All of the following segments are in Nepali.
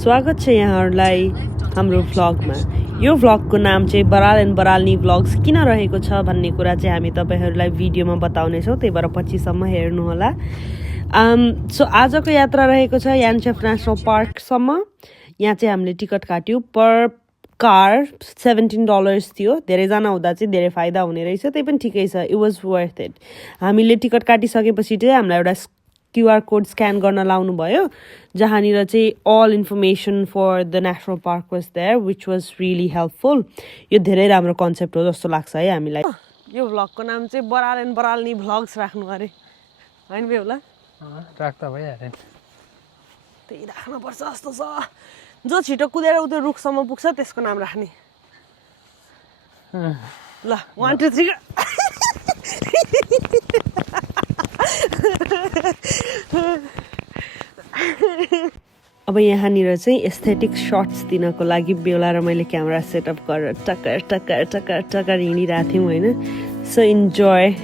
स्वागत छ यहाँहरूलाई हाम्रो भ्लगमा। यो भ्लगको नाम चाहिँ बराल एन्ड बराल्नी भ्लग्स किन रहेको छ भन्ने कुरा चाहिँ हामी तपाईहरुलाई भिडियोमा बताउनेछौँ, त्यही भएर पछिसम्म हेर्नुहोला। सो आजको यात्रा रहेको छ यान्चेफ नेसनल पार्कसम्म। यहाँ चाहिँ हामीले टिकट काट्यौँ। पर कार $17 थियो। धेरैजना हुँदा चाहिँ धेरै फाइदा हुने रहेछ, त्यही पनि ठिकै छ। It was worth it. हामीले टिकट काटिसकेपछि चाहिँ हामीलाई एउटा QR कोड स्क्यान गर्न लाउनु भयो, जहाँनिर चाहिँ all information for the national park was there, which was really helpful. यो धेरै राम्रो कन्सेप्ट हो जस्तो लाग्छ है हामीलाई। यो भ्लगको नाम चाहिँ बराल एन्ड बराल्नी भ्लग्स राख्नु अरे, होइन बेहुला? राख्दा भइहाल्यो। त्यही राख्नुपर्छ जस्तो छ। जो छिटो कुदेर उयो रुखसम्म पुग्छ त्यसको नाम राख्ने। ल 1 2 3 अब यहाँनिर चाहिँ एस्थेटिक शट्स दिनको लागि बेहुला र मैले क्यामेरा सेटअप गरेर टक्कर टक्कर टक्कर टक्कर हिँडिरहेको थियौँ होइन। So enjoy.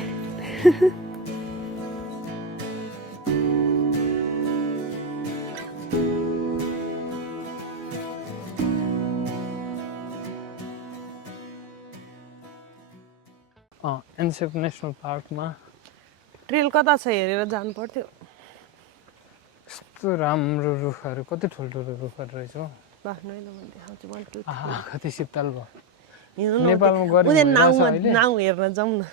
यान्चेफ नेसनल पार्कमा ट्रेल कता छ हेरेर जानु पर्थ्यो। यस्तो राम्रो रुखहरू, कति ठुल्ठुलो रुखहरू रहेछ हौ। कति शीतल भयो। नेपालमा गर्मी भइरहेछ अहिले। नाउ हेर्न जाउँ न।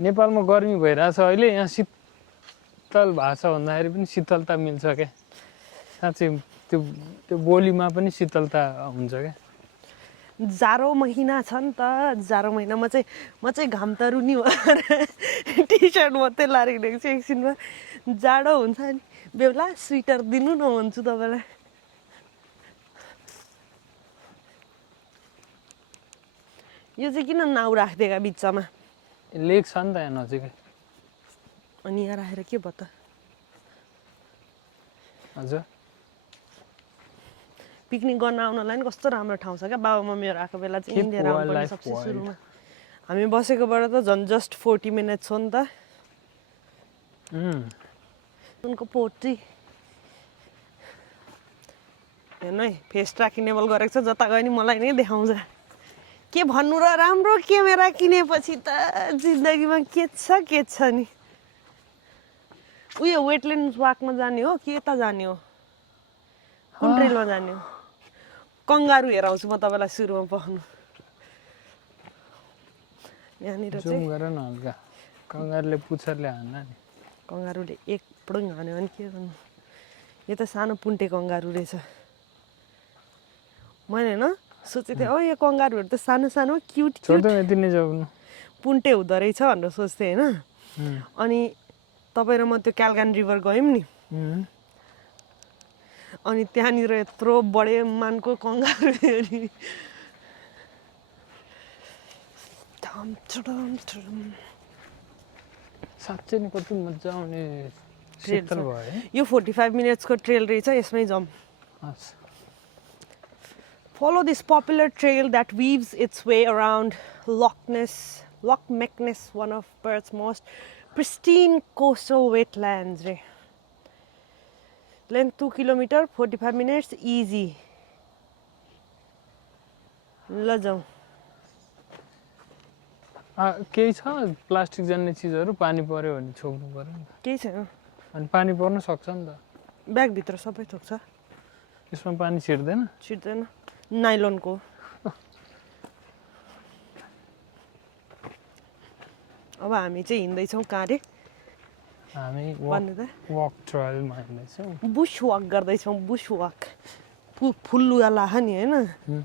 नेपालमा गर्मी भइरहेछ अहिले, यहाँ शीतल भएको छ भन्दाखेरि पनि शीतलता मिल्छ क्या। साँच्चै त्यो बोलीमा पनि शीतलता हुन्छ क्या। जाडो महिना छ नि त। जाडो महिनामा चाहिँ म चाहिँ घाम त रुनी भएर टी सर्ट मात्रै लारिरहेको छु। एकछिनमा जाडो हुन्छ नि बेहुला, स्वेटर दिनु न भन्छु तपाईँलाई। यो चाहिँ किन नाउ राखिदिएका बिचमा? लेक छ नि त यहाँ नजिकै। अनि यहाँ राखेर के भयो त? हजुर पिकनिक गर्न आउनलाई नि कस्तो राम्रो ठाउँ छ क्या। बाबा मम्मीहरू आएको बेला चाहिँ इन्डिया आउनु पनि सक्छ। सुरुमा हामी बसेकोबाट त झन् जस्ट 40 मिनट्स हो नि त। उनको पोट्री हेर्नु है, फेस ट्र्याकिनेबल गरेको छ। जता गयो नि मलाई नै देखाउँछ। के भन्नु र, राम्रो क्यामेरा किनेपछि त जिन्दगीमा के छ नि। उयो वेटल्यान्ड वाकमा जाने हो कि यता जाने हो? कुन ट्रेलमा जाने हो? कङ्गारू हेराउँछु म तपाईँलाई सुरुमा पख्नु। यहाँनिर चाहिँ गर न हल्का। कङ्गारूले पुच्छरले हान्न नि। कङ्गारूले एक पडङ हान्यो भने के गर्नु। यो त सानो पुन्टे कङ्गारू रहेछ। मैले होइन सोचेको थिएँ, यो कङ्गारूहरू त सानो सानो क्युट पुन्टे हुँदो रहेछ भनेर सोच्थेँ होइन। अनि तपाईँ र म त्यो क्यालगान रिभर गयौँ नि, अनि त्यहाँनिर यत्रो बडे मानको कङ्गारू हेरी। साँच्चै नि कति मजा आउने शीतल भयो। यो 45 मिनट्सको ट्रेल रहेछ, यसमै जाउँ। Follow this popular trail that weaves its way around Loch Mackenzie, one of Perth's most pristine coastal wetlands. Length 2 kilometers, 45 minutes, easy. ल जाउँ। केही छ प्लास्टिक जन्ने चिजहरू, पानी पर्यो भने छोक्नु पर्यो नि। केही छैन। अनि पानी पर्न सक्छ नि त। ब्यागभित्र सबै थोक्छ। यसमा पानी छिर्दैन? छिर्दैन, नाइलोनको। अब हामी चाहिँ हिँड्दैछौँ कहाँ रे? हामी वक ट्रेलमा हिँड्दैछौँ। बुश वक गर्दैछौँ। बुश वक फुल लुगा लाख नि होइन।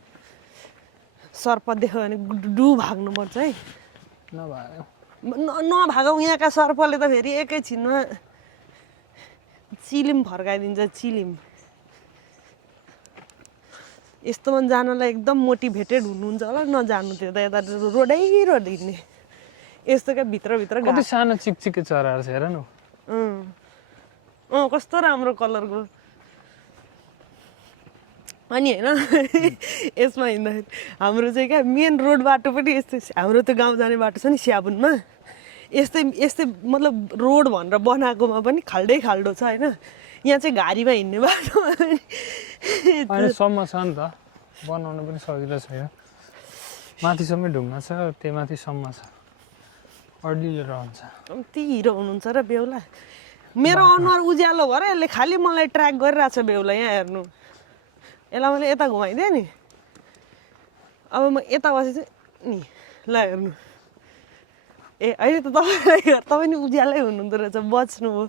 सर्प देख्यो भने डु भाग्नुपर्छ है। नभागौँ। यहाँका सर्पले त फेरि एकैछिनमा चिलिम फर्काइदिन्छ। चिलिम यस्तोमा जानलाई एकदम मोटिभेटेड हुनुहुन्छ होला। नजानु त्यो त, यता रोडै रोड हिँड्ने। यस्तो क्या भित्रभित्र कति सानो चिकचिके चराहरू छ हेर न। कस्तो राम्रो कलरको। अनि होइन यसमा हिँड्दाखेरि हाम्रो चाहिँ क्या मेन रोड बाटो पनि यस्तै। हाम्रो त्यो गाउँ जाने बाटो छ नि स्याबुनमा, यस्तै मतलब रोड भनेर बनाएकोमा पनि खाल्डो छ होइन। यहाँ चाहिँ घारीमा हिँड्ने बाटो अनि सम्म छ नि त बनाउनु पनि सजिलो छ यो माथिसम्मै ढुङ्गा छ त्यो माथिसम्म छ अडिलो रहन्छ कम्ती हिरो हुनुहुन्छ र बेहुला मेरो अनुहार उज्यालो भएर यसले खालि मलाई ट्र्याक गरिरहेको छ बेहुला यहाँ हेर्नु यसलाई मैले यता घुमाइदिएँ नि अब म यता बसेछु नि ल हेर्नु ए अहिले त तपाईँ नि उज्यालै हुनुहुँदो रहेछ बच्नु हो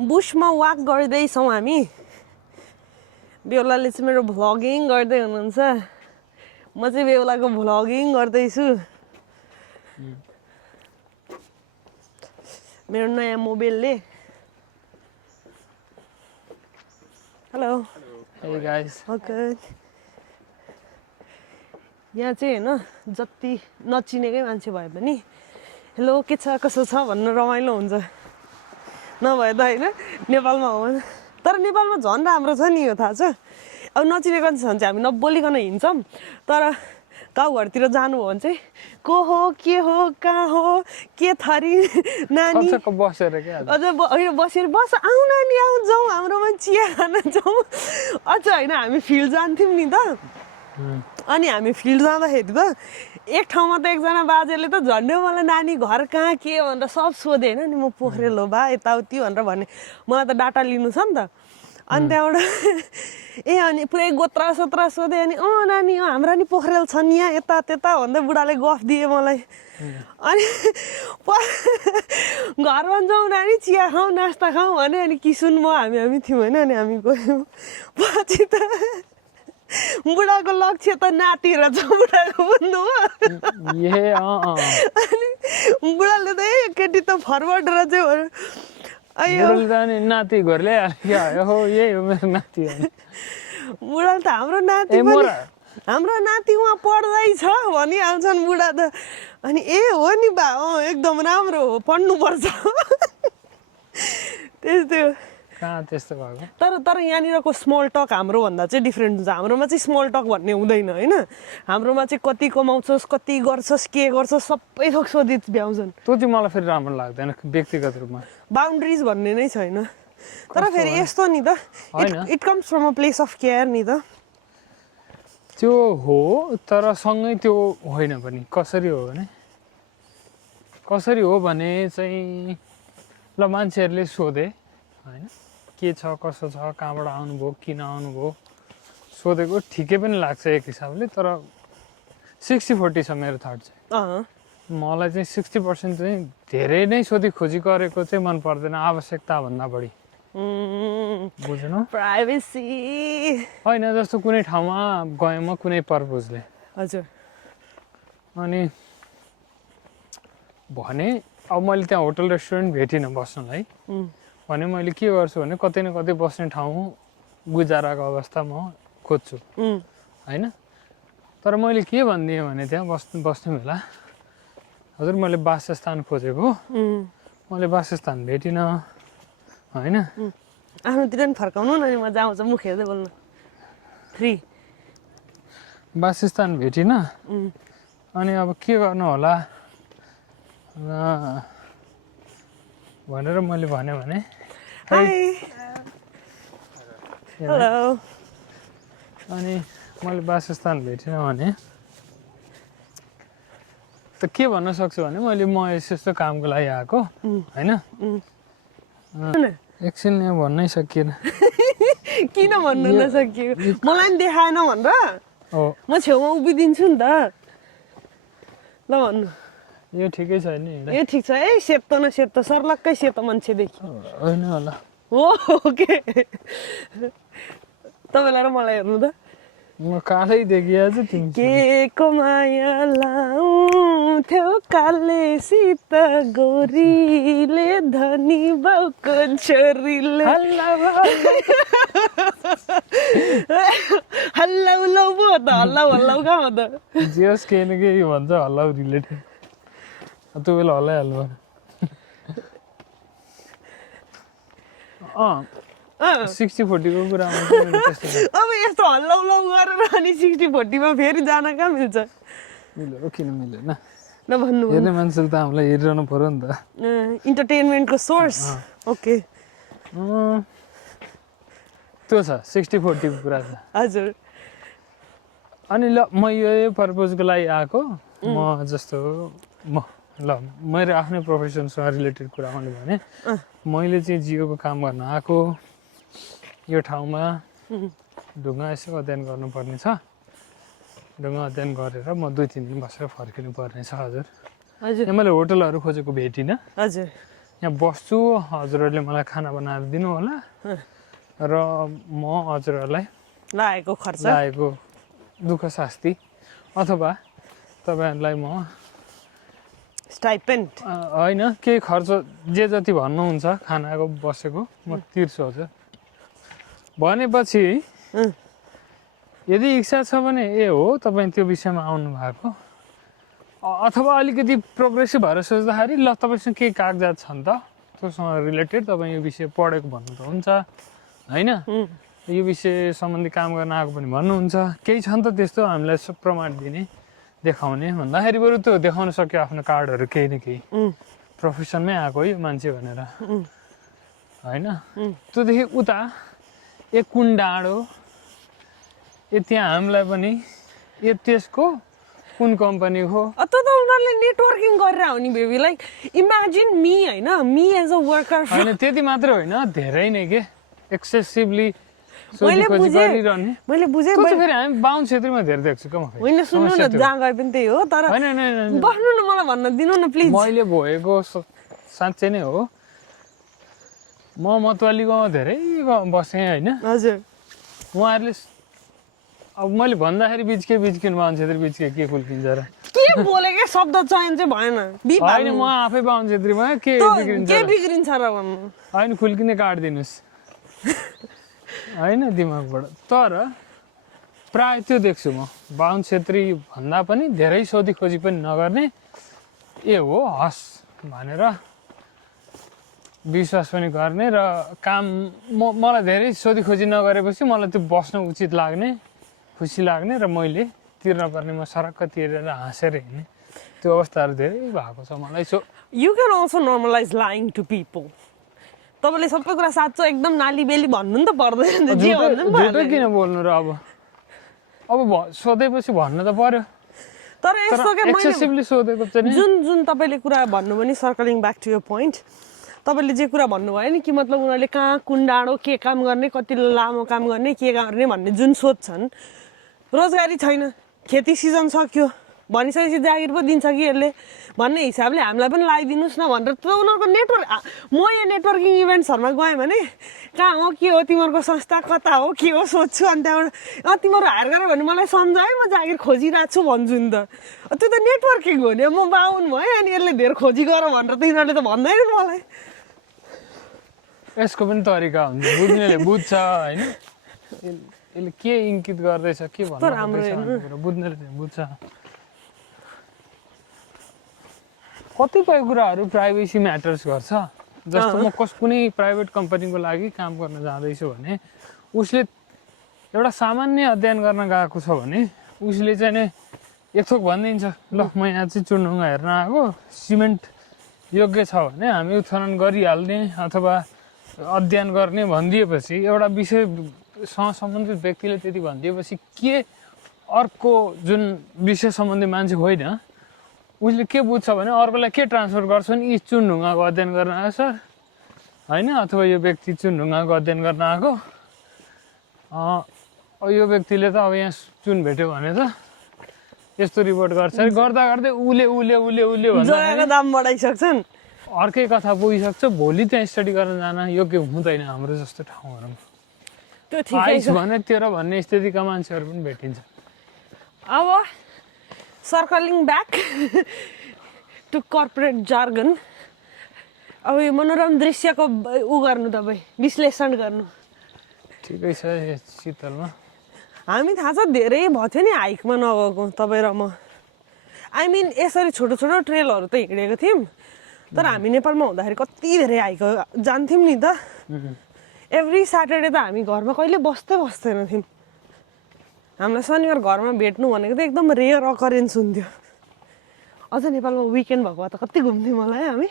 बुशमा वाक गर्दैछौँ हामी बेहुलाले चाहिँ मेरो भ्लगिङ गर्दै हुनुहुन्छ म चाहिँ बेहुलाको भ्लगिङ गर्दैछु मेरो नयाँ मोबाइलले हेलो Hey guys. ओके यहाँ चाहिँ होइन जति नचिनेकै मान्छे भए पनि हेलो के छ कसो छ भन्नु रमाइलो हुन्छ नभए त होइन नेपालमा हो भने तर नेपालमा झन् राम्रो छ नि यो थाहा छ अब नचिनेको मान्छे भने चाहिँ हामी नबोलिकन हिँड्छौँ तर गाउँघरतिर जानु हो भने चाहिँ को हो कहाँ हो के थरी नानी बसेर क्या अझ होइन बसेर बस आऊ नानी आऊ जाउँ हाम्रोमा चिया खान जाउँ अझ होइन हामी फिल्ड जान्थ्यौँ नि त अनि हामी फिल्ड जाँदाखेरि त एक ठाउँमा त एकजना बाजेले त झन्डै मलाई नानी घर कहाँ के भनेर सब सोधेँ होइन नि म पोखरेल हो बा यताउति भनेर भने मलाई त डाटा लिनु छ नि त अनि त्यहाँबाट ए अनि पुरै गोत्रा सोत्रा सोधेँ अनि नानी हाम्रा नि पोखरेल छ नि यहाँ यता त्यता भन्दै बुढाले गफ दिए मलाई अनि घरमा जाउँ नानी चिया खाउँ नास्ता खाउँ भने अनि किसुन म हामी थियौँ होइन अनि हामी गयौँ पछि त बुढाको लक्ष्य त नाति रहेछ बुढाको बुझ्नुभयो अनि बुढाले त केटी त फरवर्ड रहेछ नाति घरले हो यही हो मेरो नाति बुढाले त हाम्रो नाति उहाँ पढ्दैछ भनिहाल्छन् बुढा त अनि ए हो नि बा एकदम राम्रो हो पढ्नुपर्छ त्यस्तो कहाँ त्यस्तो भएको तर यहाँनिरको स्मल टक हाम्रो भन्दा चाहिँ डिफ्रेन्ट हुन्छ हाम्रोमा चाहिँ स्मल टक भन्ने हुँदैन होइन हाम्रोमा चाहिँ कति कमाउँछस् कति गर्छस् के गर्छस् सबै थोक सोधित भ्याउँछन् त्यो चाहिँ मलाई फेरि राम्रो लाग्दैन व्यक्तिगत रूपमा बााउन्ड्रिज भन्ने नै छैन तर फेरि यस्तो नि त it comes from a place of care नि त त्यो हो तर सँगै त्यो होइन पनि कसरी हो भने चाहिँ ल मान्छेहरूले सोधे होइन के छ कसो छ कहाँबाट आउनुभयो किन आउनुभयो सोधेको ठिकै पनि लाग्छ एक हिसाबले तर 60-40 छ मेरो थट चाहिँ मलाई चाहिँ 60% चाहिँ धेरै नै सोधी खोजी गरेको चाहिँ मन पर्दैन आवश्यकता भन्दा बढी बुझ्नु प्राइभेसी होइन जस्तो कुनै ठाउँमा गएँ म कुनै पर्पजले हजुर अनि भने अब मैले त्यहाँ होटल रेस्टुरेन्ट भेटिनँ बस्नलाई भने मैले के गर्छु भने कतै न कतै बस्ने ठाउँ गुजाराको अवस्था म खोज्छु होइन तर मैले के भनिदिएँ भने त्यहाँ बस्ने बेला हजुर मैले वासस्थान खोजेको मैले वासस्थान भेटिनँ होइन आफ्नोतिर नि फर्काउनु न म जाउँछ मुख हेर्दै बोल्नु 3 वासस्थान भेटिनँ अनि अब के गर्नु होला भनेर मैले भने हेलो अनि मैले वासस्थान भेटिनँ भने त के भन्न सक्छु भने मैले म यस्तो कामको लागि आएको होइन एकछिन यहाँ भन्नै सकिएन किन भन्नु नसकिएको मलाई नि देखाएन भनेर म छेउमा उभिदिन्छु नि त ल भन्नु यो ठिकै छ नि यो ठिक छ है सेतो न सेतो सर्लक्कै सेतो मान्छे देखि होइन होला हो ओके तपाईँलाई र मलाई हेर्नु त म कालै देखिहाल्छु तिमी के को माया लाउँथ्यो काले सीत गोरीले धनी बाउको छोरीले हल्ला उल्लाउ पो त हल्लाउ हल्लाउ कहाँ हो त जेस केही न केही भन्छ हल्लाउ रिलेटेड त्यो बेला हल्लाइहाल्नु 60-40 को कुरा अब यस्तो हल्लाउ लौ गरेर अनि 60-40 मा फेरि जान कहाँ मिल्छ मिलेर किन मिलेन नभन्नु हेर्ने मान्छेले त हामीलाई हेरिरहनु पर्यो नि त इन्टरटेनमेन्टको सोर्स ओके त्यो छ 60-40 को कुरा छ हजुर अनि ल म यो पर्पजको लागि आएको म जस्तो मेरो आफ्नै प्रोफेसनसँग रिलेटेड कुरा मैले भने मैले चाहिँ जियोको काम गर्न आएको यो ठाउँमा ढुङ्गा यसो अध्ययन गर्नुपर्ने छ ढुङ्गा अध्ययन गरेर म 2-3 दिन बसेर फर्किनु पर्ने छ हजुर यहाँ मैले होटलहरू खोजेको भेटिनँ हजुर यहाँ बस्छु हजुरहरूले मलाई खाना बनाएर दिनु होला र म हजुरहरूलाई लागेको दुःख शास्ति अथवा तपाईँहरूलाई म स्टाइपेन्ड होइन केही खर्च जे जति भन्नुहुन्छ खानाको बसेको म तिर्छु हजुर भनेपछि यदि इच्छा छ भने हो तपाईँ त्यो विषयमा आउनु भएको अथवा अलिकति प्रोग्रेसिभ भएर सोच्दाखेरि ल तपाईँसँग केही कागजात छ नि त त्योसँग रिलेटेड तपाईँ यो विषय पढेको भन्नु त हुन्छ होइन यो विषय सम्बन्धी काम गर्न आएको पनि भन्नुहुन्छ केही छ नि त त्यस्तो हामीलाई प्रमाण दिने देखाउने भन्दाखेरि बरु त्यो देखाउन सक्यो आफ्नो कार्डहरू केही न केही प्रोफेसनमै आएको यो मान्छे भनेर होइन त्योदेखि उता एक कुन डाँडो त्यहाँ हामीलाई पनि त्यसको कुन कम्पनी हो त उनीहरूले नेटवर्किङ गरेर हो नि बेबी लाइक इमेजिन मी होइन मी एज अ वर्कर होइन त्यति मात्रै होइन धेरै नै के एक्सेसिभली मैले बुझेँ फेरि हामी बाहुन छेत्रीमा धेरै देख्छु होइन सुन्नु न जहाँ गए पनि त्यही हो तर बस्नु न मलाई भन्न दिनु न प्लिज मैले भएको साँच्चै नै हो म मतवाली गाउँमा धेरै बसेँ होइन हजुर उहाँहरूले अब मैले भन्दाखेरि बिचकिन बाहुन छेत्री बिचके के खुल्किन्छ र के बोलेकै शब्द चयन चाहिँ भएन होइन म आफै बाहुन छेत्रीमा के बिग्रिन्छ र भन्नु होइन खुल्किने काटिदिनुहोस् होइन दिमागबाट तर प्राय त्यो देख्छु म बाहुन छेत्री भन्दा पनि धेरै सोधी खोजी पनि नगर्ने हो हस् भनेर विश्वास पनि गर्ने र काम मलाई धेरै सोधी खोजी नगरेपछि मलाई त्यो बस्न उचित लाग्ने खुसी लाग्ने र मैले तिर्न पर्ने म सरक्क तिरेर हाँसेर हिँड्ने त्यो अवस्थाहरू धेरै भएको छ मलाई so you can also normalise lying to people तपाईँले सबै कुरा साँचो एकदम नाली बेली भन्नु नि त पर्दैन झुटो किन बोल्नु र अब सोधेपछि भन्नु त पर्यो तर यस्तो के एक्सेसिभली सोधेको चाहिँ जुन तपाईँले कुरा भन्नुभयो नि सर्कलिङ ब्याक टु यो पोइन्ट तपाईँले जे कुरा भन्नुभयो नि कि मतलब उनीहरूले कहाँ कुन डाँडो के काम गर्ने कति लामो काम गर्ने के गर्ने भन्ने जुन सोध्छन् रोजगारी छैन खेती सिजन सक्यो भनिसकेपछि जागिर पो दिन्छ कि यसले भन्ने हिसाबले हामीलाई पनि लगाइदिनुहोस् न भनेर त्यो उनीहरूको नेटवर्क म यहाँ नेटवर्किङ इभेन्ट्सहरूमा गएँ भने कहाँ हो के हो तिमीहरूको संस्था कता हो के हो सोध्छु अनि त्यहाँबाट तिमीहरू हायर गर भने मलाई सम्झायो म जागिर खोजिरहेको छु भन्छु नि त त्यो त नेटवर्किङ हो नि म बाहुन भएँ अनि यसले धेरै खोजी गर भनेर त यिनीहरूले त भन्दैन मलाई यसको पनि तरिका हुन्छ बुझ्नेले बुझ्छ होइन यसले के इङ्कित गर्दैछ के भन्नु बुझ्नेले बुझ्छ कतिपय कुराहरू प्राइभेसी म्याटर्स गर्छ जस्तो म कुनै प्राइभेट कम्पनीको लागि काम गर्न जाँदैछु भने उसले एउटा सामान्य अध्ययन गर्न गएको छ भने उसले चाहिँ नि एक थोक भनिदिन्छ ल म यहाँ चाहिँ चुनढुङ्गा हेर्न आएको सिमेन्ट योग्य छ भने हामी उत्खनन गरिहाल्ने अथवा अध्ययन गर्ने भनिदिएपछि एउटा विषयसँग सम्बन्धित व्यक्तिले त्यति भनिदिएपछि के अर्को जुन विषय सम्बन्धी मान्छे होइन उसले के बुझ्छ भने अर्कोलाई के ट्रान्सफर गर्छ भने यी चुनढुङ्गाको अध्ययन गर्न आएको सर होइन अथवा यो व्यक्ति चुनढुङ्गाको अध्ययन गर्न आएको यो व्यक्तिले त अब यहाँ चुन भेट्यो भने त यस्तो रिपोर्ट गर्छ गर्दा गर्दै उसले भन्दा दाम बढाइसक्छन् अर्कै कथा पुगिसक्छ भोलि त्यहाँ स्टडी गर्न जान योग्य हुँदैन हाम्रो जस्तो ठाउँहरूमा त्यो ठिकै छ भने तेरो भन्ने स्थितिका मान्छेहरू पनि भेटिन्छ अब सर्कलिङ ब्याक टु कर्पोरेट जार्गन अब यो मनोरम दृश्यको गर्नु तपाईँ विश्लेषण गर्नु ठिकै छ शीतलमा हामी थाहा छ धेरै भयो थियो नि हाइकमा नगएको तपाईँ र म आई मिन यसरी छोटो छोटो ट्रेलहरू त हिँडेको थियौँ तर हामी नेपालमा हुँदाखेरि कति धेरै हाइक जान्थ्यौँ नि त एभ्री स्याटरडे त हामी घरमा कहिले बस्दैन थियौँ हामीलाई शनिबार घरमा भेट्नु भनेको त एकदम रेयर अकरेन्स हुन्थ्यो अझ नेपालमा विकेन्ड भएको भए त कति घुम्थ्यौँ मलाई हामी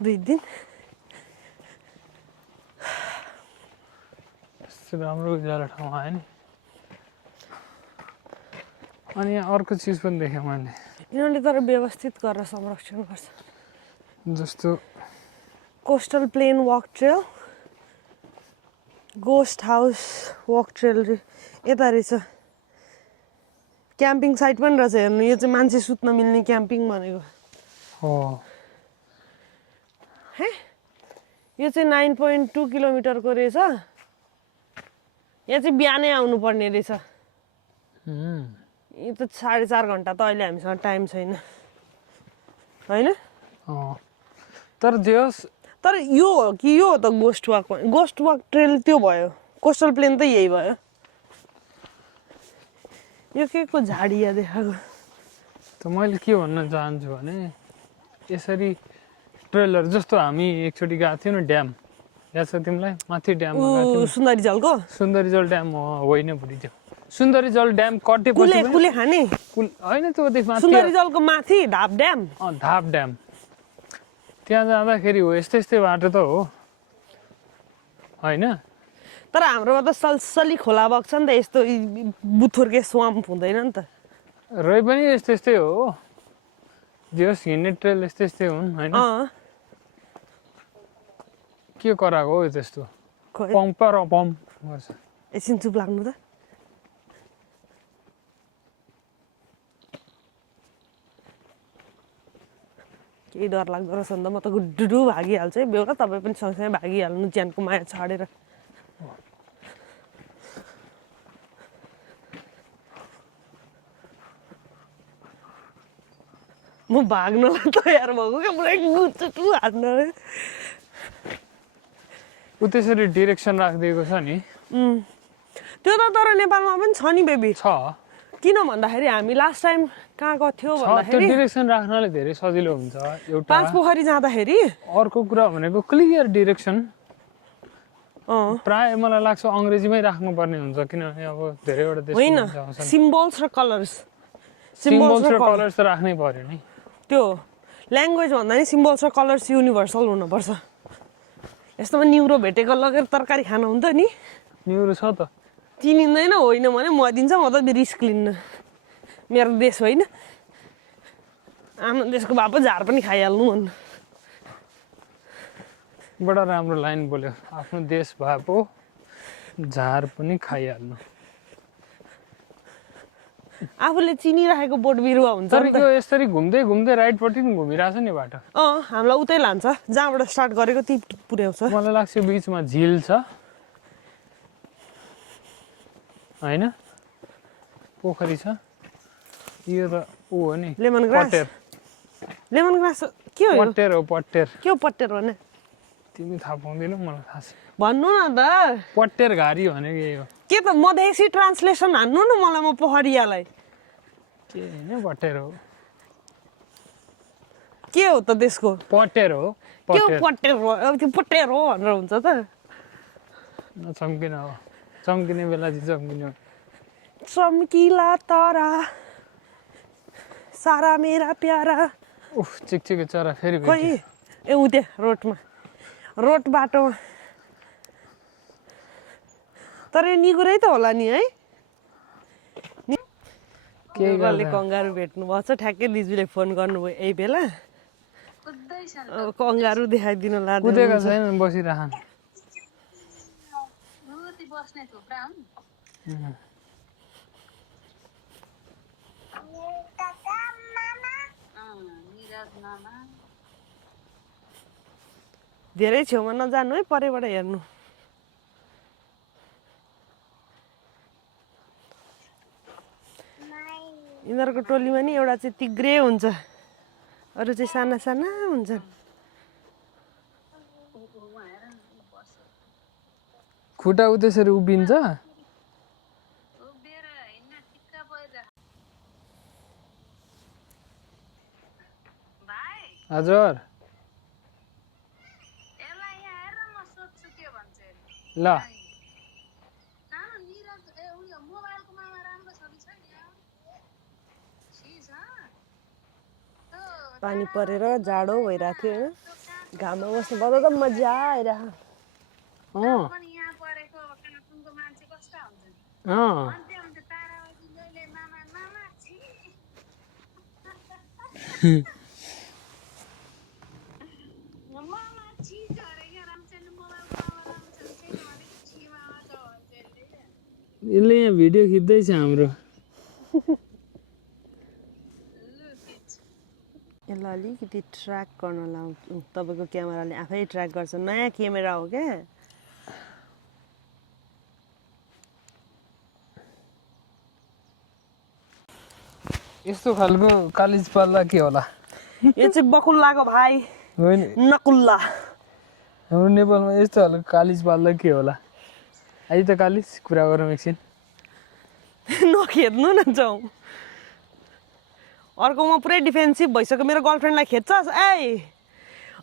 2 दिन यस्तो राम्रो उज्यालो ठाउँ आयो नि अनि यहाँ अर्को चिज पनि देखेँ मैले यिनीहरूले तर व्यवस्थित गरेर संरक्षण गर्छ जस्तो coastal plain walk trail ghost house walk trail यता रहेछ क्याम्पिङ साइट पनि रहेछ हेर्नु यो चाहिँ मान्छे सुत्न मिल्ने क्याम्पिङ भनेको हो है यो चाहिँ 9.2 किलोमिटरको रहेछ यहाँ चाहिँ बिहानै आउनुपर्ने रहेछ यो त 4.5 घन्टा त अहिले हामीसँग टाइम छैन होइन तर जे होस् तर यो हो कि यो हो त गोस्ट वक ट्रेल त्यो भयो कोस्टल प्लेन त यही भयो यो के को झाडिया देखाएको त मैले के भन्न चाहन्छु भने यसरी ट्रेलर जस्तो हामी एकचोटि गएको थियौँ न ड्याम याद छ तिमीलाई माथि ड्याममा गएको थियौँ सुन्दरी जलको सुन्दरी जल ड्याम होइन भुली त्यो सुन्दरी जल ड्याम कटेपछि कुले खाने होइन त्यो माथि सुन्दरी जलको माथि धाप ड्याम धाप ड्याम त्यहाँ जाँदाखेरि हो यस्तै यस्तै बाटो त हो होइन तर हाम्रोमा त सलसली खोला बग्छ नि त यस्तो बुथुर्के स्वाम्प हुँदैन नि त रहे पनि यस्तै यस्तै हो जे होस् हिँड्ने ट्रेल यस्तै यस्तै हुन् होइन के कराएको हो त्यस्तो पम्प र पम्प गर्छ एकछिन चुप लाग्नु त केही डर लाग्दो रहेछ नि त म त गुड्डु भागिहाल्छु है बेहुला तपाईँ पनि सँगसँगै भागिहाल्नु ज्यानको माया छाडेर म भाग्नलाई तयार भएको क्या पुरै गुचुटु हान्न ऊ त्यसरी डिरेक्सन राखिदिएको छ नि त्यो त तर नेपालमा पनि छ नि बेबी छ किन भन्दाखेरि हामी लास्ट टाइम कहाँ गएको थियो त्यो भन्दाखेरि डिरेक्सन राख्नले धेरै सजिलो हुन्छ एउटा पाँचपोखरी जाँदाखेरि अर्को कुरा भनेको क्लियर डिरेक्सन प्राय मलाई लाग्छ अङ्ग्रेजीमै राख्नुपर्ने हुन्छ किनभने अब धेरैवटा देश होइन सिम्बल्स र कलर्स सिम्बल्स र कलर्स त राख्नै पर्यो नि त्यो ल्याङ्ग्वेज भन्दा नि सिम्बल्स र कलर्स युनिभर्सल हुनुपर्छ यस्तोमा न्युरो भेटेको लगेर तरकारी खानु हुन्छ नि न्युरो छ त चिनिँदैन होइन भने म दिन्छ म त रिस्क लिन्न मेरो देश होइन आफ्नो देशको भए पो झार पनि खाइहाल्नु भन्नु बडा राम्रो लाइन बोल्यो आफ्नो देश भए पो झार पनि खाइहाल्नु आफूले चिनिराखेको बोट बिरुवा हुन्छ तर यो यसरी घुम्दै घुम्दै राइटपट्टि पनि घुमिरहेछ नि बाटो हामीलाई उतै लान्छ जहाँबाट स्टार्ट गरेको ती पुर्याउँछ मलाई लाग्छ बिचमा झिल छ होइन पोखरी छ यो त ऊ हो नि लेमन ग्रास के हो पट्टेर हो पट्टेर के हो पट्टेर भने तिमी थाहा पाउँदैनौ मलाई थाहा छ भन्नु न त पट्टेर घारी भनेको यही हो के त मधेसी ट्रान्सलेसन हान्नु न मलाई म पोखरियालाई के होइन पट्टेर हो के हो त त्यसको पट्टेर हो के हो पट्टेर हो अब त्यो पट्टेर हो भनेर हुन्छ त नचम्किन हो चम्किने बेला चाहिँ चम्किने चम्किला तारा सारा मेरा प्यारा उफ चिकचिके चरा फेरि खोइ ए उते रोड बाटोमा तर यो निगुरै त होला नि है के कङ्गारु भेट्नु भएको छ ठ्याक्कै दिजुले फोन गर्नुभयो यही बेला कङ्गारु देखाइदिनु लाँदै कुदेका छैन बसिरहन् धेरै छेउमा नजानु है परेबाट हेर्नु यिनीहरूको टोलीमा नि एउटा चाहिँ तिग्रे हुन्छ अरू चाहिँ साना साना हुन्छन् खुट्टा उ त्यसरी उभिन्छ हजुर ल पानी परेर जाडो भइरहेको थियो होइन घाममा बस्नु पर्दा त मजा आइरहेको यसले यहाँ भिडियो खिच्दैछ हाम्रो यसलाई अलिकति ट्र्याक गर्न लाउँछु तपाईँको क्यामेराले आफै ट्र्याक गर्छ नयाँ क्यामेरा हो क्या यस्तो खालको कालिज पाल्दा के होला यो चाहिँ बकुल्लाको भाइ होइन नकुल्ला हाम्रो नेपालमा यस्तो खालको कालिज पाल्दा के होला आइ त कालिज कुरा गरौँ एकछिन नखेद्नु न जाउँ अर्कोमा पुरै डिफेन्सिभ भइसक्यो मेरो गर्लफ्रेन्डलाई खेद्छस् ए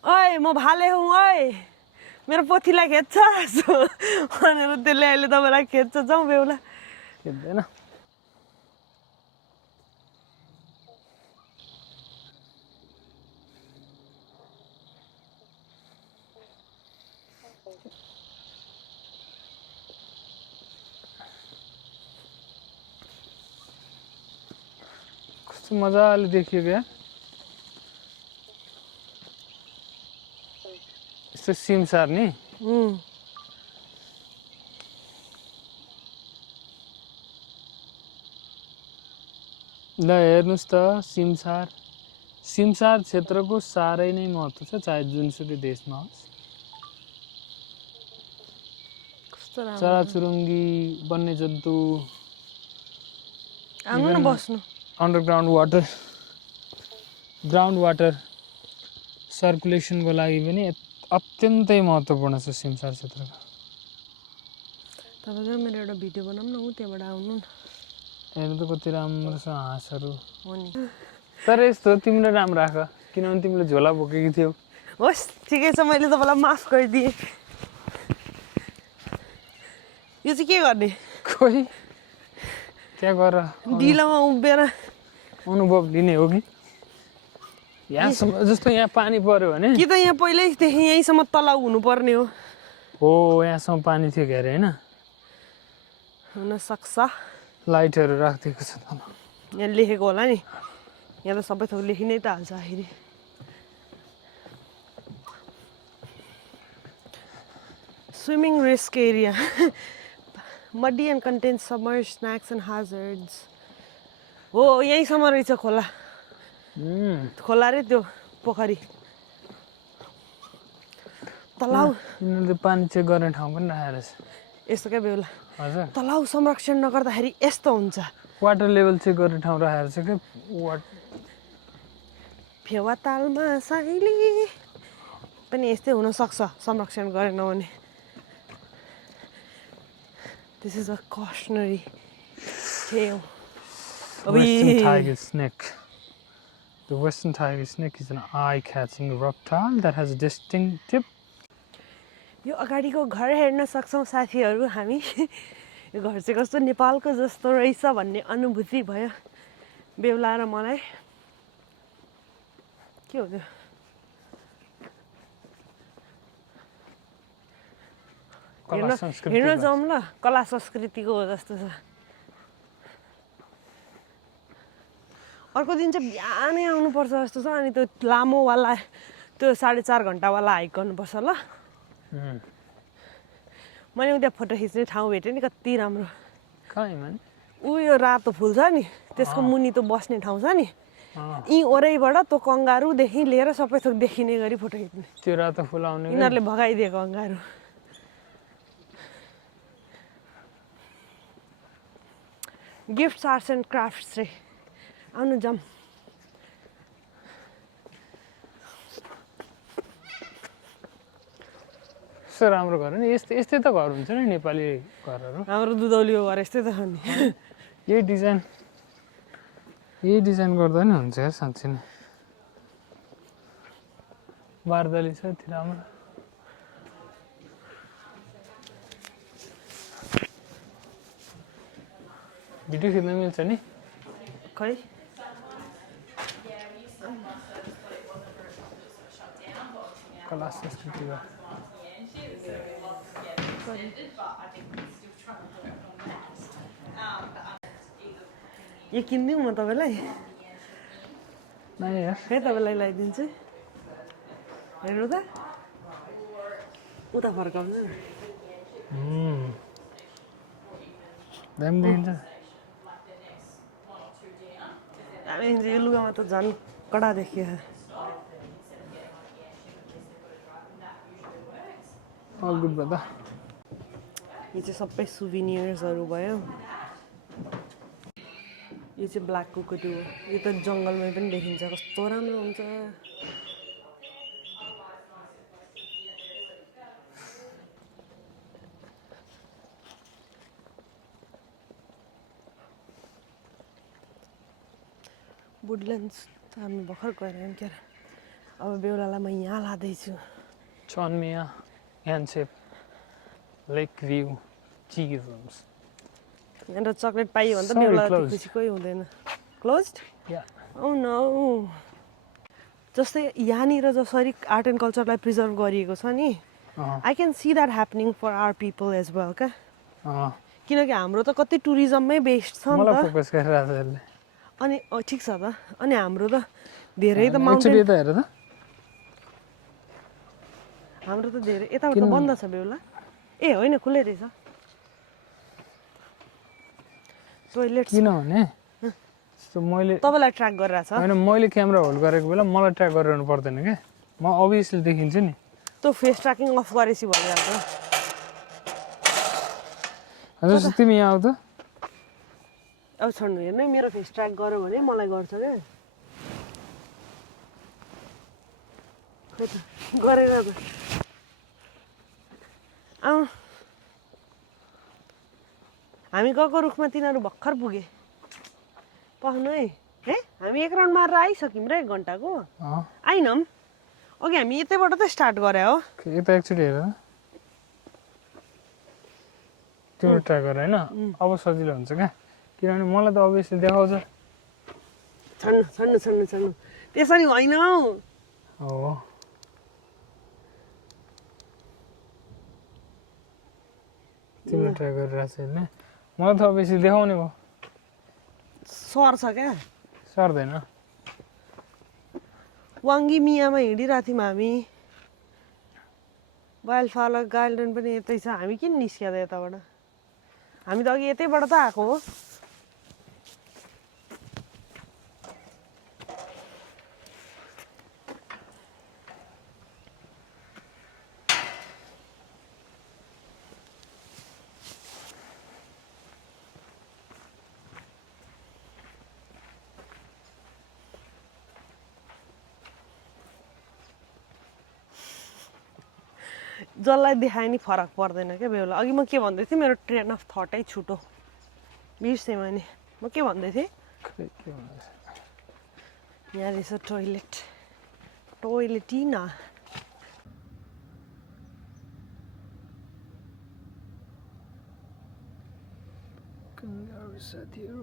ओइ म भाले हुँ ओइ मेरो पोथीलाई खेद्छस् भनेर त्यसले अहिले तपाईँलाई खेद्छ जाउँ बेहुला खेद्दैन कस्तो मजाले देखियो क्या यस्तो सिमसार नि ल हेर्नुहोस् त सिमसार सिमसार क्षेत्रको साह्रै नै महत्त्व छ चाहे जुनसुकै देशमा होस् कस्तो राम्रो चराचुरुङ्गी वन्यजन्तु आउनु न बस्नु अन्डरग्राउन्ड ग्राउन्ड वाटर सर्कुलेसनको लागि पनि अत्यन्तै महत्त्वपूर्ण छ सिमसार क्षेत्रको तपाईँको मेरो एउटा भिडियो बनाऊँ न ऊ त्यहाँबाट आउनु न हेर्नु त कति राम्रो छ हाँसहरू हो नि तर यस्तो तिम्रो नाम राख किनभने तिमीले झोला बोकेकी थियौ होस् ठिकै छ मैले तपाईँलाई माफ गरिदिएँ यो चाहिँ के गर्ने खोइ त्यहाँ गएर ढिलोमा उभिएर अनुभव लिने हो कि यहाँसम्म जस्तो यहाँ पानी पर्यो भने कि त यहाँ पहिल्यैदेखि यहीँसम्म तलाउ हुनुपर्ने हो हो यहाँसम्म पानी थियो क्यारे होइन हुनसक्छ लाइटहरू राखिदिएको छ तल यहाँ लेखेको होला नि यहाँ त सबै थोक लेखि नै त हाल्छ आखिरी swimming risk area muddy and content submerge snags and hazards हो यहीँसम्म रहेछ खोला खोला रे त्यो पोखरी तलाउ यिनीहरूले पानी चेक गर्ने ठाउँ पनि राखेको रहेछ यस्तो क्या बेहुला हजुर तलाउ संरक्षण नगर्दाखेरि यस्तो हुन्छ वाटर लेभल चेक गर्ने ठाउँ राखेको छ क्या फेवा तालमा साइली पनि यस्तै हुनसक्छ संरक्षण गरेन भने this is a cautionary tale Western tiger snake. The western tiger snake is an eye-catching reptile that has a distinctive. यो अगाडिको घर हेर्न सक्छौँ साथीहरू हामी यो घर चाहिँ कस्तो नेपालको जस्तो रहेछ भन्ने अनुभूति भयो बेहुला र मलाई के हो त्यो हेर्न जाउँ ल कला संस्कृतिको हो जस्तो छ अर्को दिन चाहिँ बिहानै आउनुपर्छ जस्तो छ अनि त्यो लामोवाला त्यो 4.5 घन्टावाला हाइक गर्नुपर्छ ल मैले उता फोटो खिच्ने ठाउँ भेटेँ नि कति राम्रो ऊ यो रातो फुल छ नि त्यसको मुनि त्यो बस्ने ठाउँ छ नि यी ओरैबाट त्यो कङ्गारुदेखि लिएर सबै थोक देखिने गरी फोटो खिच्ने त्यो रातो फुल आउने यिनीहरूले भगाइदिएको kangaroo gifts arts and crafts रे आउनु जाम यस्तो राम्रो घर नि यस्तै यस्तै त घर हुन्छ नि नेपाली घरहरू हाम्रो दुधौलीको घर यस्तै त छ नि यही डिजाइन गर्दा नि हुन्छ यार साँच्चै नै बारदली छ यति राम्रो भिडियो खिच्न मिल्छ नि खै कला संस्कृतिको यो किनिदिउँ म तपाईँलाई नहीं यार है तपाईँलाई लगाइदिन्छु हेर्नु त उता फर्काउनु दामी देखिन्छ हामी यो लुगामा त झन् कडा देखियो अल गुड भयो त यो चाहिँ सबै सुभिनियर्सहरू भयो यो चाहिँ ब्ल्याक कोकोटु हो यो त जङ्गलमै पनि देखिन्छ कस्तो राम्रो हुन्छ वुडल्यान्ड्स त हामी भर्खर गएर आयौँ क्या अब बेहुलालाई म यहाँ लाँदैछु चन्मिया ह्यान्डसेप लेक भ्यू चिजम्स यहाँनिर चक्लेट पाइयो भने त Sorry, बेहुला closed. खुसी कोही हुँदैन क्लोज्ड या औ नो जस्तै यहाँनिर जसरी आर्ट एन्ड कल्चरलाई प्रिजर्भ गरिएको छ नि I can see that happening for our people as well क्या किनकि हाम्रो त कति टुरिज्ममै बेस्ड छ नि मलाई त फोकस गरिरहेको छ यसले अनि ठिक छ त अनि हाम्रो त धेरै त एकचोटि माउन्टेन यता हेर त हाम्रो त धेरै यताबाट त बन्द छ बेहुला ए होइन खुल्लै रहेछ टोइलेट किनभने यस्तो मैले तपाईँलाई ट्र्याक गरिरहेछ होइन मैले क्यामेरा होल्ड गरेको बेला मलाई ट्र्याक गरिरहनु पर्दैन क्या म अभियसली देखिन्छु नि त्यो फेस ट्र्याकिङ अफ गरेपछि भइहाल्छ जस्तो तिमी यहाँ आऊ त अब छोड्नु हेर्नु है मेरो फेस ट्र्याक गर्यो भने मलाई गर्छ क्या खोइ त गरेर त आऊ हामी गएको रुखमा तिनीहरू भर्खर पुगे पाउनु है हामी एक राउन्ड मारेर आइसक्यौँ र 1 घन्टाको आइनौँ अघि हामी यतैबाट त स्टार्ट गरे हो यता एकचोटि हेर तिम्रो ट्राई गर होइन अब सजिलो हुन्छ क्या किनभने मलाई त अभियसली देखाउँछ छड्नु छड्नु छड्नु छड्नु त्यसरी होइन हौ हो तिम्रो ट्राई गरिरहेको छ होइन मलाई त अभियसली देखाउने भयो सर्छ क्या सर्दैन वाङ्गी मियामा हिँडिरहेको थियौँ हामी वाइल्ड फ्लावर गार्डन पनि यतै छ हामी किन निस्किँदा यताबाट हामी त अघि यतैबाट त आएको हो जसलाई देखाए नि फरक पर्दैन क्या बेहुला अघि म के भन्दै थिएँ मेरो ट्रेन अफ थटै छुटो बिर्सेँ मैले म के भन्दै थिएँ खै के भन्दैछ यहाँ रहेछ टोइलेट टोइलेटिना साथीहरू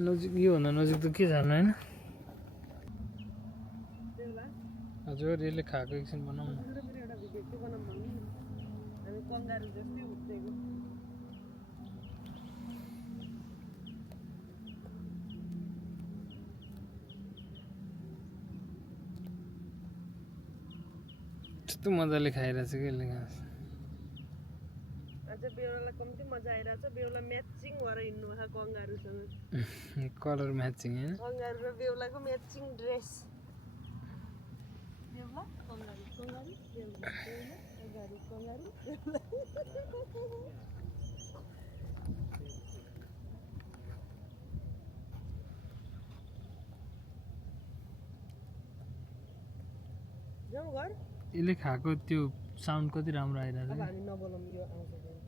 नजिक योभन्दा नजिक त के जानु होइन हजुर यसले खाएको एकछिन बनाउँ न कस्तो मजाले खाइरहेछ कि यसले घाँस अझ बेहुलालाई कम्ती मजा आइरहेछ बेहुला म्याचिङ भएर हिँड्नु भएको कङ्गारुसँग कलर म्याचिङ होइन कङ्गारु र बेहुलाको म्याचिङ ड्रेस बेहुला कङ्गारु कङ्गारु बेहुला बेहुला कङ्गारु कङ्गारु जाउँ घर यसले खाएको त्यो साउन्ड कति राम्रो आइरहेछ अब कि हामी नबोलौँ यो आउँछ फेरि।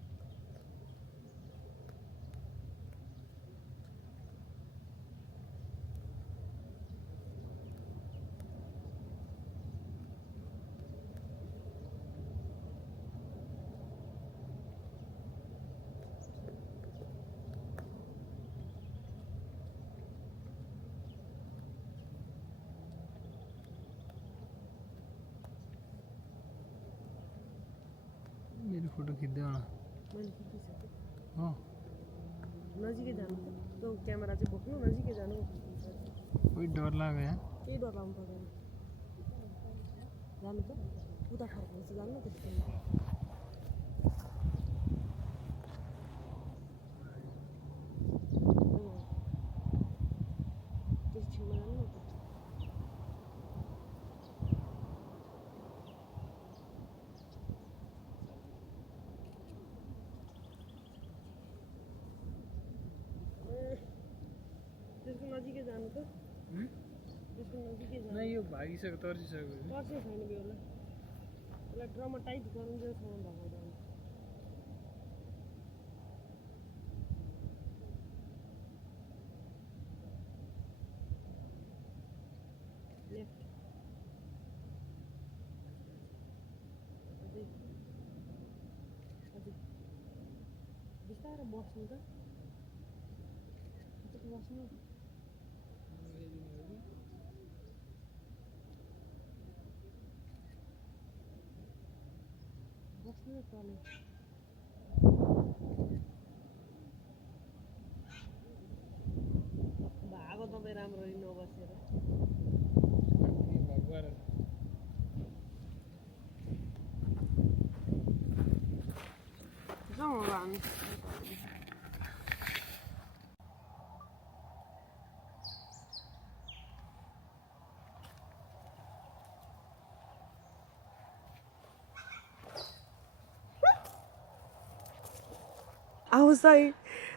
फोटो खिच्दै होला मैले खिचिसकेँ हो नजिकै जानु त त्यो क्यामेरा चाहिँ बोक्नु नजिकै जानु कोही डर लाग्यो यहाँ केही डर लाग्नु पर्दैन जानु त उता फर्केपछि जानु त्यस्तो त्यस छेउमा जानु न त त्यसको नजिकै जानु त त्यसको नजिकै जानु यो भागिसक्यो तर्सिसक्यो पर्छ छैन बेला यसलाई ड्रममा टाइट गरुन्जेलसम्म भएको जानु लेफ्ट अझै अझै बिस्तारै बस्नु त बस्नु बस्नु तले भागो तपाईँ राम्ररी नबसेर जाउँ अब हामी I was like,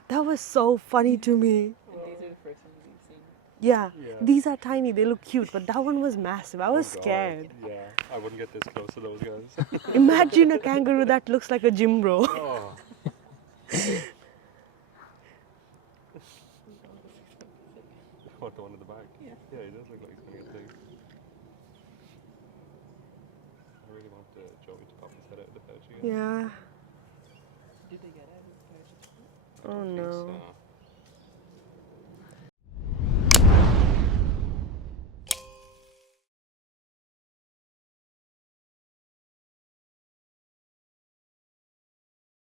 that was so funny to me. And these are the first ones you've seen. Yeah, these are tiny. They look cute, but that one was massive. I was scared. Yeah, I wouldn't get this close to those guys. Imagine a kangaroo that looks like a gym bro. Oh. What, the one in the back? Yeah. Yeah, he does look like he's going to get big. I really want Joey to pop his head out of the pouch again. Yeah. Did they get out of the pouch? Oh I think no. so.